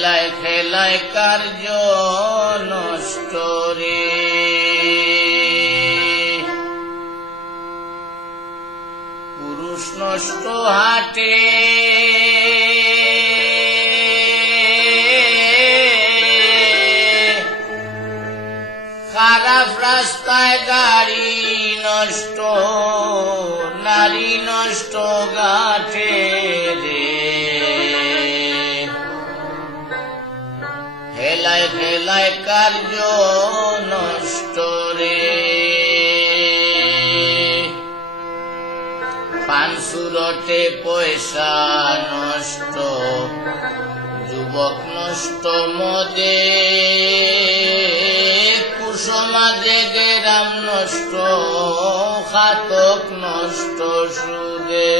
হেলায় খেলায় কার্য নষ্ট রে। পুরুষ নষ্ট হাটে খারাপ রাস্তায় গাড়ি নষ্ট, নারী নষ্ট গাঠে রে। হেলায় হেলায় কার্য নষ্ট রে। পান সুরটে পয়সা নষ্ট, যুবক নষ্ট মদে, কুসমাজে গ্রাম নষ্ট, ঘাতক নষ্ট সুদে।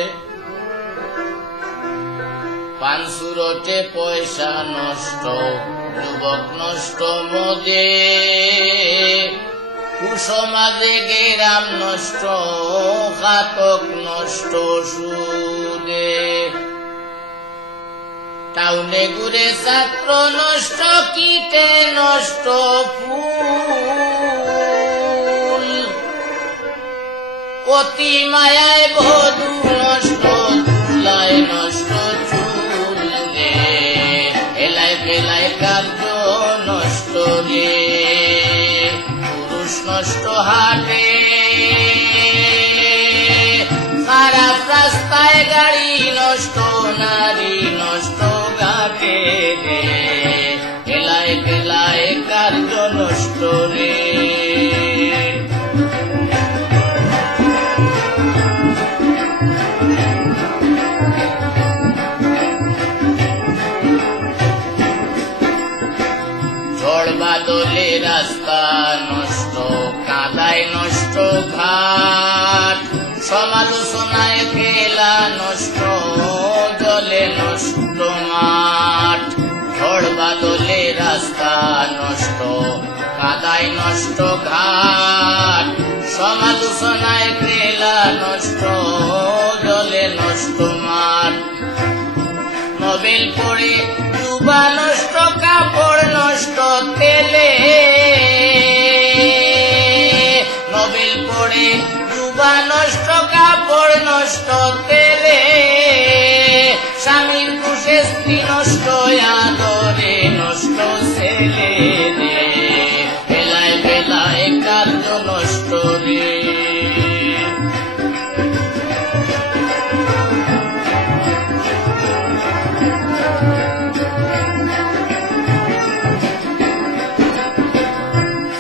পান সুরটে পয়সা নষ্ট, যুবক নষ্ট মদে, কুসমাজে গ্রাম নষ্ট, ঘাতক নষ্ট সুদে। টাউনে ঘুরে ছাত্র নষ্ট, কীটে নষ্ট ফুল, অতি মায়ায় বধূ নষ্ট, তুলায় নষ্ট চুল রে। হেলায় ফেলায় কার্য নষ্ট রে। পুরুষ নষ্ট হাটে খারাপ রাস্তায় গাড়ি নষ্ট, নারী নষ্ট ঘাটে রে। হেলায় ফেলায় কার্য নষ্ট রে। ঝড় বাদলে রাস্তা নষ্ট, কাদায় নষ্ট ঘাট, সমালোচনায় খেলা নষ্ট, জলে নষ্ট মাঠ। ঝড় বাদলে রাস্তা নষ্ট, কাদায় নষ্ট ঘাট, সমালোচনায় খেলা নষ্ট, জলে নষ্ট মাঠ। নোবেল পড়ে যুবা নষ্ট, কাপড় নষ্ট তেলে। নোবেল পড়ে যুবা নষ্ট, কাপড় নষ্ট তেলে। স্বামীর কুশে স্ত্রী নষ্ট, আদরে নষ্ট ছেলে রে। বেলায় বেলায় কার্য নষ্ট রে।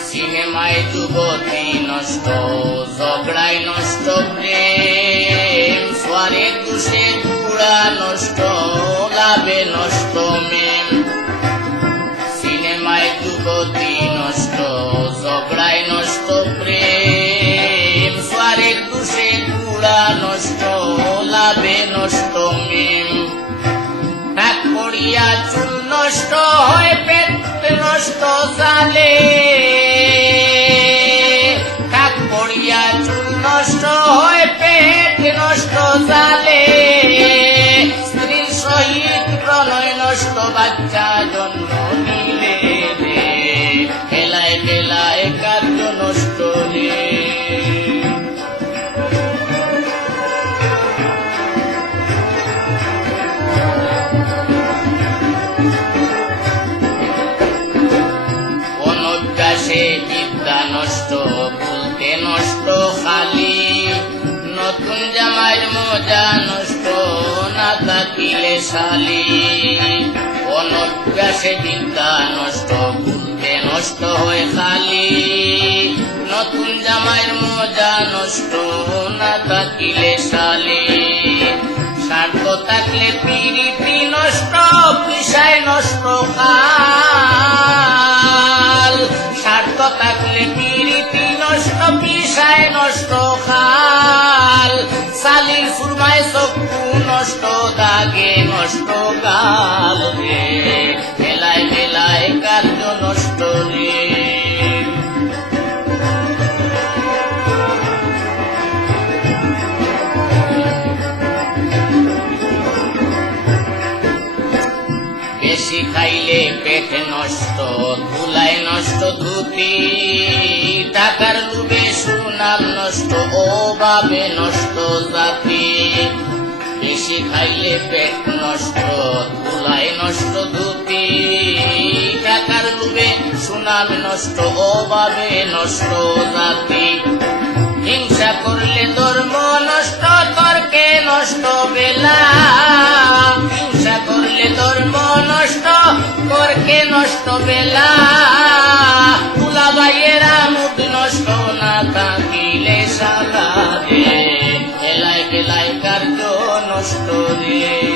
সিনেমায় যুবতী নষ্ট, ঝগড়ায় নষ্ট প্রেম, সোয়ারের দুষে কুড়া নষ্ট, লাভে নষ্ট মেম। সিনেমায় যুবতী নষ্ট, ঝগড়ায় নষ্ট প্রেম, সোয়ারের দুষে কুড়া নষ্ট, লাভে নষ্ট মেম। টাক পড়িয়া চুল নষ্ট হয়, পেট নষ্ট জালে। টাক পড়িয়া চুল নষ্ট হয়, পেট নষ্ট জালে। স্ত্রীর সহিত প্রণয় নষ্ট, বাচ্চা জন্ম নিলে রে। হেলায় বেলায় কার্য নষ্ট রে। অনভ্যাসে বিদ্যা নষ্ট, বলতে নষ্ট খালি। নতুন জামাইয়ের মজা নষ্ট, না থাকিলে শালি। অনভ্যাসে বিদ্যা নষ্ট, বলতে নষ্ট হয় খালি। নতুন জামাইয়ের মজা নষ্ট, না থাকিলে শালি। স্বার্থ থাকলে পিরিতি নষ্ট, পিসায় নষ্ট কাল। স্বার্থ থাকলে পিরিতি নষ্ট, পিসায় নষ্ট খাল। শালির সুরমায় চক্ষু নষ্ট, দাগে নষ্ট গাল রে। মেলায় মেলায় কার্য নষ্ট রে। বেশি খাইলে পেট নষ্ট, ধুলায় নষ্ট ধুতি, টাকার লোভে সুনাম নষ্ট, অভাবে নষ্ট জাতি। বেশি খাইলে পেট নষ্ট, ধুলায় নষ্ট ধুতি, টাকার লোভে সুনাম নষ্ট, অভাবে নষ্ট জাতি। হিংসা করলে ধর্ম নষ্ট, তর্কে নষ্ট বেলা। হিংসা করলে ধর্ম নষ্ট, তর্কে নষ্ট বেলা। তুলা ভাইয়েরা মুখ নষ্ট, না থাকিলে সালা রে। বেলায় বেলায় কার্য নষ্ট রে।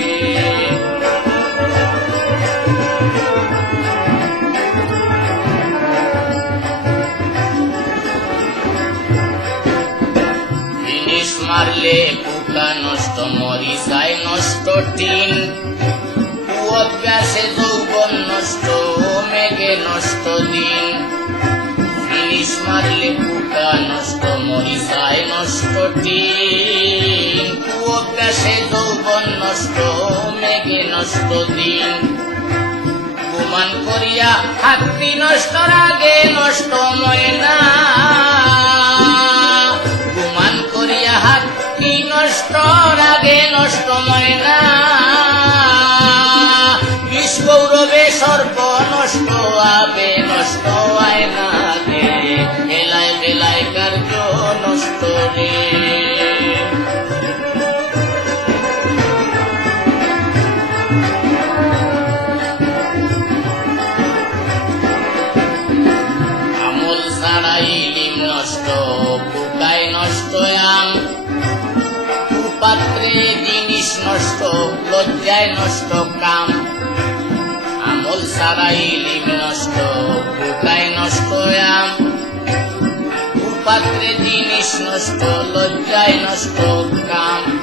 মারলে পোকা নষ্ট, মরিচায় নষ্ট টিন। অভ্যাসে যৌবন নষ্ট, মেঘে নষ্ট দিন। ফিনিশ মারলে পোকা নষ্ট, মরিচায় নষ্ট টিন। অভ্যাসে যৌবন নষ্ট, মেঘে নষ্ট দিন। গুমান করিয়া হাতি নষ্ট, রাগে নষ্ট ময়না। নষ্ট রাগে নষ্ট ময়না। বিষ গৌরবে সর্ব নষ্ট, আবে নষ্ট আয়না রে। বেলায় বেলায় কার্য নষ্ট রে। আমল ছাড়াই লিম নষ্ট, পোকায় নষ্ট আম। পাত্রে জিনিস নষ্ট, লজ্জায় নষ্ট কাম। আমল ছাড়াই লিম নষ্ট, পোকায় নষ্ট আম। পাত্রে জিনিস নষ্ট, লজ্জায় নষ্ট কাম।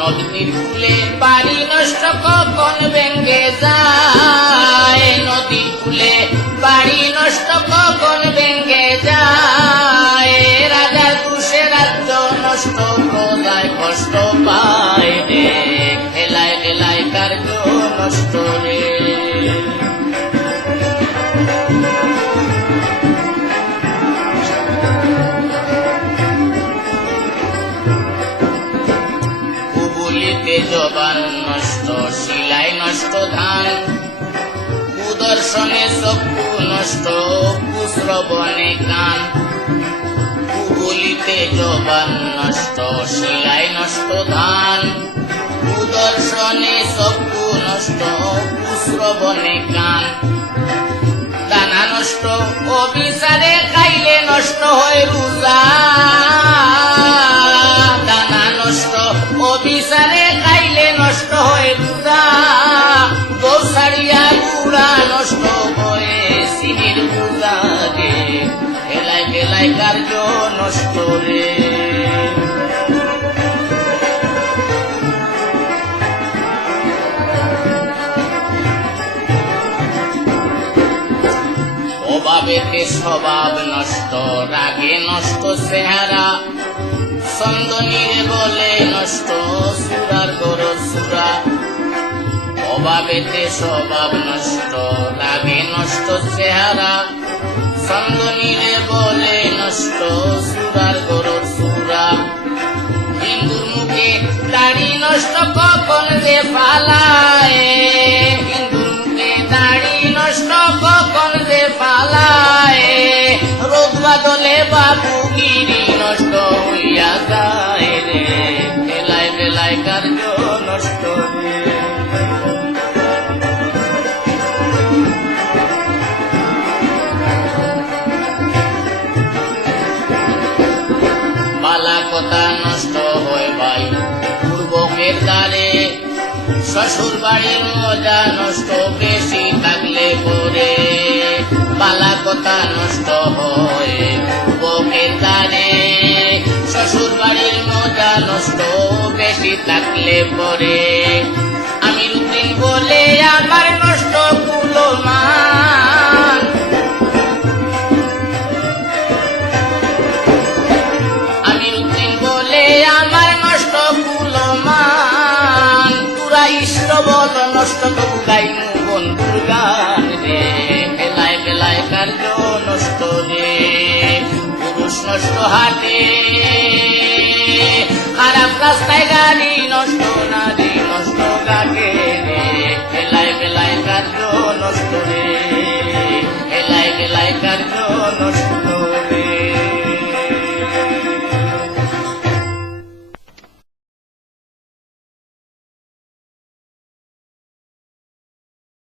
নদীর কূলে বাড়ি নষ্ট, কখন ভেঙ্গে যায়। নদীর কূলে বাড়ি নষ্ট, কখন ভেঙ্গে যায়। রাজার দুষে রাজ্য নষ্ট, প্রজায় কষ্ট পায় রে। খেলায় খেলায় কার্য নষ্ট রে। কুবুলিতে জবান নষ্ট, শিলায় নষ্ট ধান। কুদর্শনে চক্ষু নষ্ট, কুশ্রবণে কান। কুবুলিতে জবান নষ্ট, শিলায় নষ্ট ধান। কুদর্শনে চক্ষু নষ্ট, কুশ্রবণে কান। দানা নষ্ট, অবিচারে খাইলে নষ্ট হয় রোজা। দানা নষ্ট, অবিচারে খাইলে নষ্ট হয় রোজা। গোসারিয়া গুড়া নষ্ট করে চিনির পূজা রে। বেলায় বেলায় কার্য নষ্ট রে। অভাবেতে স্বভাব নষ্ট, রাগে নষ্ট চেহারা। চন্দনীরে বলে নষ্ট, সুরার গরজ সুরা। অভাবেতে স্বভাব নষ্ট, রাগে নষ্ট চেহারা। চন্দনীরে বলে নষ্ট, সুরার গরজ সুরা। হিন্দুর মুখে দাড়ি নষ্ট, কখন যে পালায়। হিন্দুর মুখে দাড়ি নষ্ট, কখন যে পালায়। রোদ বাদলে বাবুগিরি নষ্ট হইয়া যায় রে। বেলায় বেলায় কার্য নষ্ট রে। বালা কথা নষ্ট হয় ভাই পূর্বকের দ্বারে। শ্বশুর বাড়ির মজা নষ্ট, বেশি থাকলে পরে। বালা কথা নষ্ট হয় পূর্বকের দ্বারে। শ্বশুর বাড়ির মজা নষ্ট, বেশি থাকলে পরে। আমিরুদ্দিন বলে আমার নষ্ট কুলমান। আমিরুদ্দিন বলে আমার নষ্ট কুলমান। পুরা ইষ্ট বল নষ্ট তবু গাইমু কার্য নষ্ট রে, পুরুষ নষ্ট হাটে, খারাপ রাস্তায় গাড়ি নষ্ট, নারী নষ্ট গাকে রে, বেলায় বেলায় কার্য নষ্ট রে, বেলায় বেলায় কার্য নষ্ট।